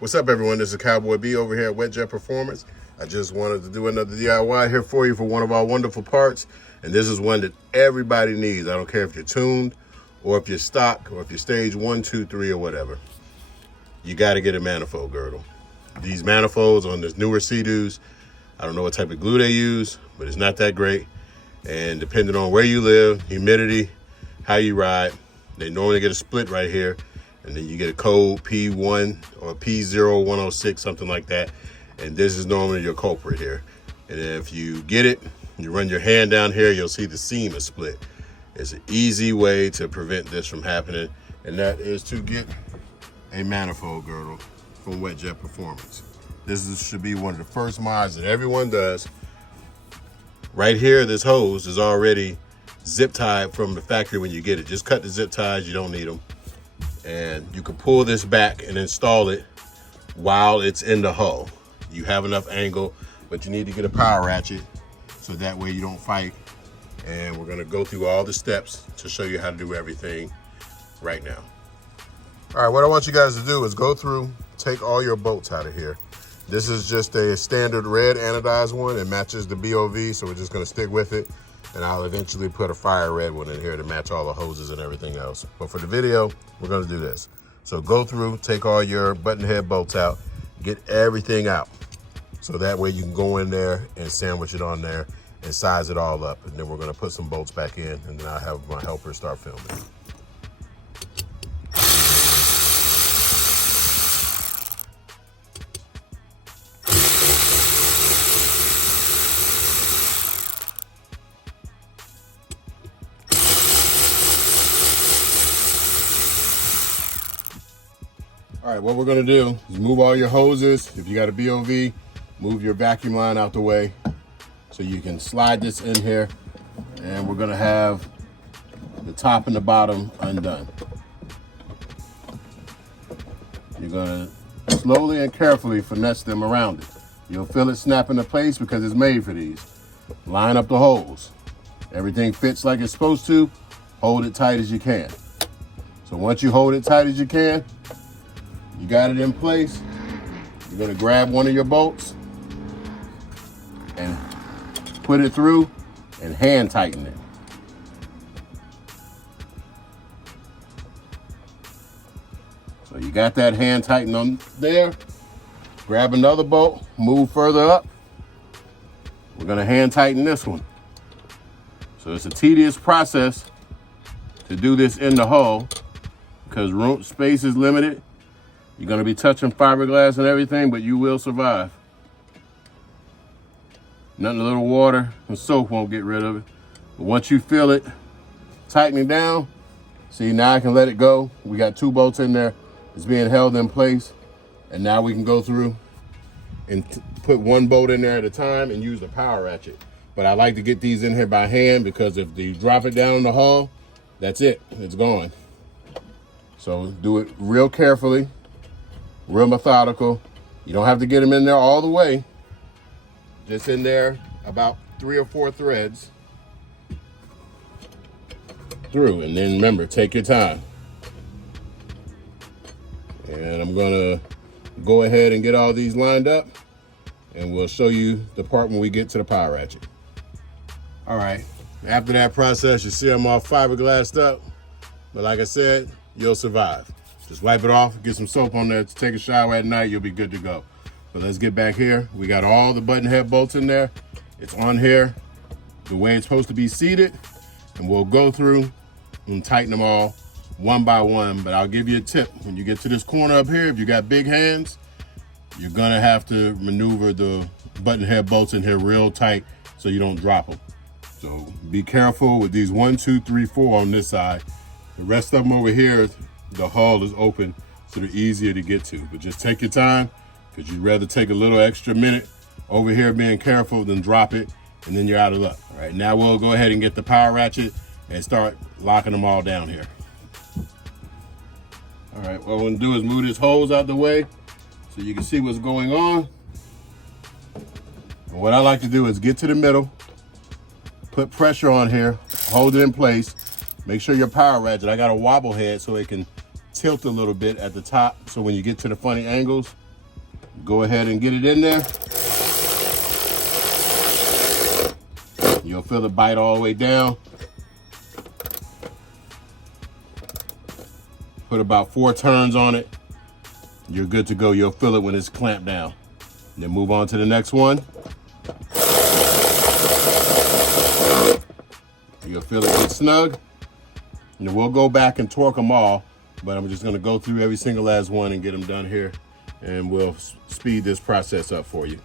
What's up, everyone? This is Cowboy B over here at Wetjet Performance. I just wanted to do another DIY here for you for one of our wonderful parts. And this is one that everybody needs. I don't care if you're tuned or if you're stock or if you're stage 1, 2, 3 or whatever. You got to get a manifold girdle. These manifolds on this newer Seadoos, I don't know what type of glue they use, but it's not that great. And depending on where you live, humidity, how you ride, they normally get a split right here. And then you get a code P1 or P0106, something like that. And this is normally your culprit here. And if you get it, you run your hand down here, you'll see the seam is split. It's an easy way to prevent this from happening, and that is to get a manifold girdle from Wetjet Performance. Should be one of the first mods that everyone does. Right here, this hose is already zip tied from the factory when you get it. Just cut the zip ties, you don't need them. And you can pull this back and install it while it's in the hull. You have enough angle, but you need to get a power ratchet so that way you don't fight. And we're gonna go through all the steps to show you how to do everything right now. All right, what I want you guys to do is go through, take all your bolts out of here. This is just a standard red anodized one. It matches the BOV, so we're just gonna stick with it. And I'll eventually put a fire red one in here to match all the hoses and everything else. But for the video, we're gonna do this. So go through, take all your button head bolts out, get everything out. So that way you can go in there and sandwich it on there and size it all up. And then we're gonna put some bolts back in, and then I'll have my helper start filming. All right, what we're gonna do is move all your hoses. If you got a BOV, move your vacuum line out the way so you can slide this in here, and we're gonna have the top and the bottom undone. You're gonna slowly and carefully finesse them around it. You'll feel it snap into place because it's made for these. Line up the holes. Everything fits like it's supposed to. Hold it tight as you can. So once you hold it tight as you can, you got it in place, you're gonna grab one of your bolts and put it through and hand tighten it. So you got that hand tightened on there. Grab another bolt, move further up. We're gonna hand tighten this one. So it's a tedious process to do this in the hull because room space is limited. You're gonna be touching fiberglass and everything, but you will survive. Nothing a little water and soap won't get rid of it. But once you feel it tightening down, see, now I can let it go. We got 2 bolts in there. It's being held in place. And now we can go through and put 1 bolt in there at a time and use the power ratchet. But I like to get these in here by hand because if you drop it down in the hull, that's it, it's gone. So do it real carefully. Real methodical. You don't have to get them in there all the way. Just in there about 3 or 4 threads through. And then remember, take your time. And I'm gonna go ahead and get all these lined up, and we'll show you the part when we get to the power ratchet. All right, after that process, you see I'm all fiberglassed up, but like I said, you'll survive. Just wipe it off, get some soap on there to take a shower at night, you'll be good to go. But let's get back here. We got all the button head bolts in there. It's on here the way it's supposed to be seated, and we'll go through and tighten them all one by one. But I'll give you a tip. When you get to this corner up here, if you got big hands, you're gonna have to maneuver the button head bolts in here real tight so you don't drop them. So be careful with these 1, 2, 3, 4 on this side. The rest of them over here, the hull is open, so they're easier to get to. But just take your time, because you'd rather take a little extra minute over here being careful than drop it, and then you're out of luck. All right, now we'll go ahead and get the power ratchet and start locking them all down here. All right, what we're gonna do is move this hose out the way so you can see what's going on. And what I like to do is get to the middle, put pressure on here, hold it in place. Make sure your power ratchet, I got a wobble head so it can tilt a little bit at the top, so when you get to the funny angles, Go ahead and get it in there. You'll feel it bite all the way down. Put about 4 turns on it. You're good to go. You'll feel it when it's clamped down. Then move on to the next one. You'll feel it get snug. And we'll go back and torque them all, but I'm just gonna go through every single last one and get them done here, and we'll speed this process up for you.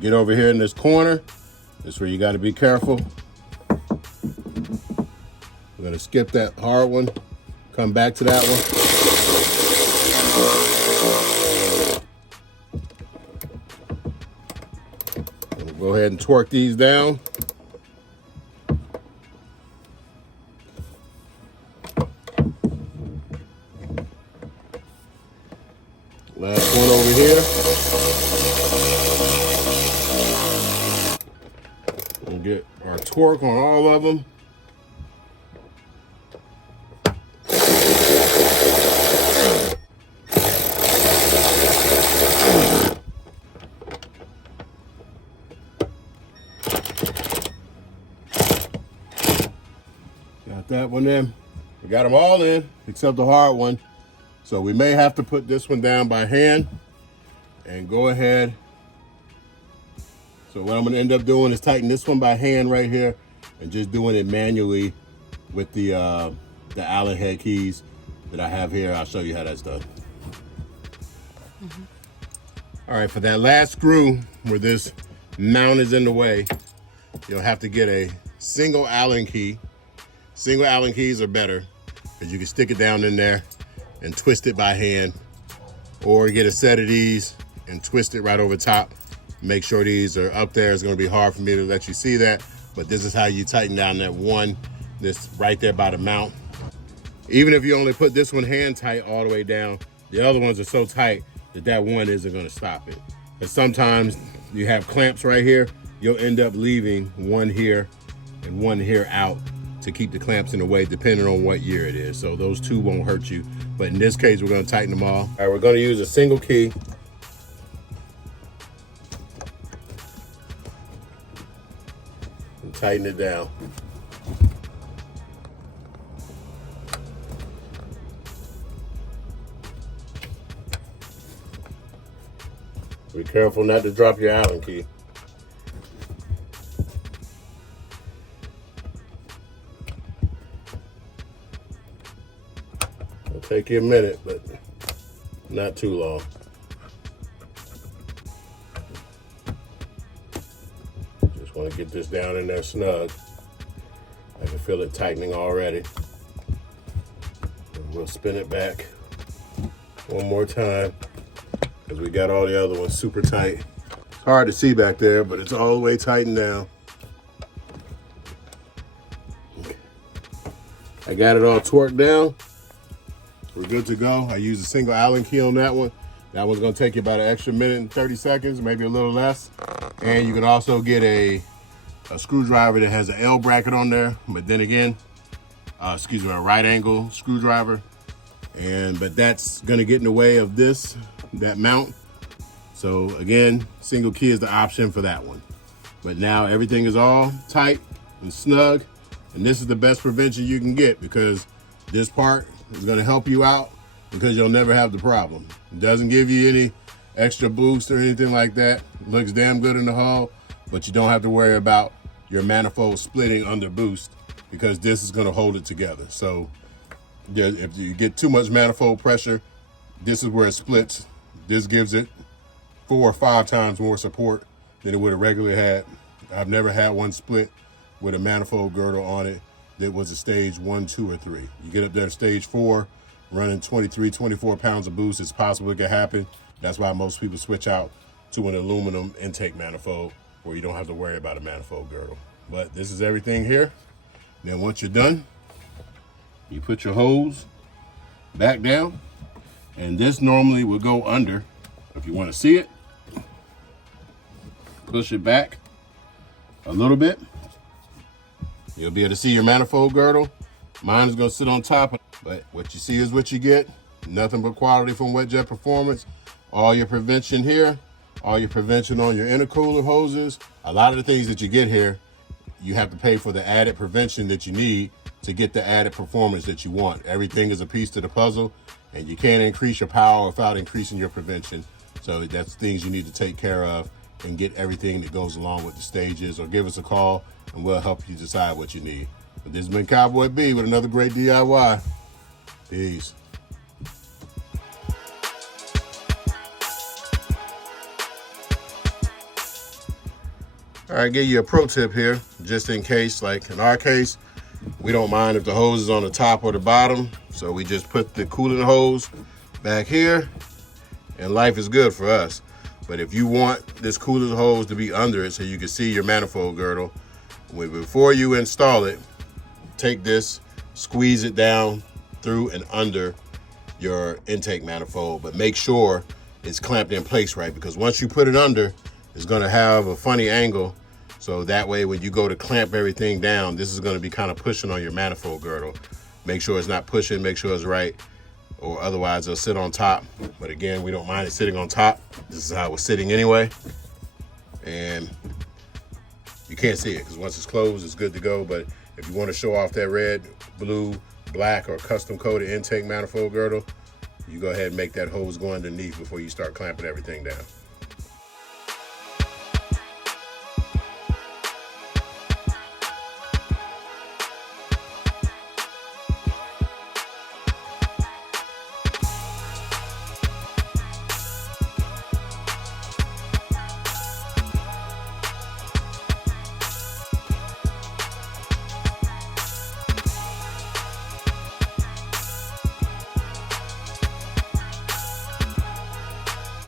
Get over here in this corner. This is where you got to be careful. We're going to skip that hard one, come back to that one. We'll go ahead and torque these down. Last one over here. We'll get our torque on all of them. Got that one in. We got them all in, except the hard one. So we may have to put this one down by hand and go ahead. So what I'm gonna end up doing is tighten this one by hand right here and just doing it manually with the Allen head keys that I have here. I'll show you how that's done. All right, for that last screw where this mount is in the way, you'll have to get a single Allen key. Single Allen keys are better because you can stick it down in there and twist it by hand, or get a set of these and twist it right over top. Make sure these are up there. It's gonna be hard for me to let you see that, but this is how you tighten down that one that's right there by the mount. Even if you only put this one hand tight all the way down, the other ones are so tight that that one isn't gonna stop it. And sometimes you have clamps right here, you'll end up leaving one here and one here out to keep the clamps in the way, depending on what year it is. So those two won't hurt you. But in this case, we're gonna tighten them all. All right, we're gonna use a single key. And tighten it down. Be careful not to drop your Allen key. It'll take you a minute, but not too long. Just want to get this down in there snug. I can feel it tightening already. And we'll spin it back one more time because we got all the other ones super tight. It's hard to see back there, but it's all the way tightened down. I got it all torqued down. We're good to go. I used a single Allen key on that one. That one's gonna take you about an extra minute and 30 seconds, maybe a little less. And you can also get a screwdriver that has an L bracket on there, but then again, a right angle screwdriver. But that's gonna get in the way of that mount. So again, single key is the option for that one. But now everything is all tight and snug, and this is the best prevention you can get, because this part is gonna help you out because you'll never have the problem. It doesn't give you any extra boost or anything like that. It looks damn good in the hull, but you don't have to worry about your manifold splitting under boost because this is gonna hold it together. So if you get too much manifold pressure, this is where it splits. This gives it 4 or 5 times more support than it would have regularly had. I've never had one split with a manifold girdle on it that was a stage 1, 2, or 3. You get up there to stage 4, running 23, 24 pounds of boost, it's possible it could happen. That's why most people switch out to an aluminum intake manifold where you don't have to worry about a manifold girdle. But this is everything here. Then once you're done, you put your hose back down, and this normally will go under. If you want to see it, push it back a little bit. You'll be able to see your manifold girdle. Mine is going to sit on top, but what you see is what you get. Nothing but quality from WetJet Performance. All your prevention here, all your prevention on your intercooler hoses. A lot of the things that you get here, you have to pay for the added prevention that you need to get the added performance that you want. Everything is a piece to the puzzle, and you can't increase your power without increasing your prevention. So that's things you need to take care of and get everything that goes along with the stages, or give us a call and we'll help you decide what you need. But this has been Cowboy B with another great DIY. Peace. All right, give you a pro tip here, just in case. Like in our case, we don't mind if the hose is on the top or the bottom, so we just put the coolant hose back here, and life is good for us. But if you want this coolant hose to be under it so you can see your manifold girdle, before you install it, take this, squeeze it down through and under your intake manifold, but make sure it's clamped in place right, because once you put it under, it's gonna have a funny angle. So that way, when you go to clamp everything down, this is gonna be kind of pushing on your manifold girdle. Make sure it's not pushing, make sure it's right, or otherwise it'll sit on top. But again, we don't mind it sitting on top. This is how it was sitting anyway. And you can't see it, because once it's closed, it's good to go. But if you want to show off that red, blue, black, or custom coated intake manifold girdle, you go ahead and make that hose go underneath before you start clamping everything down.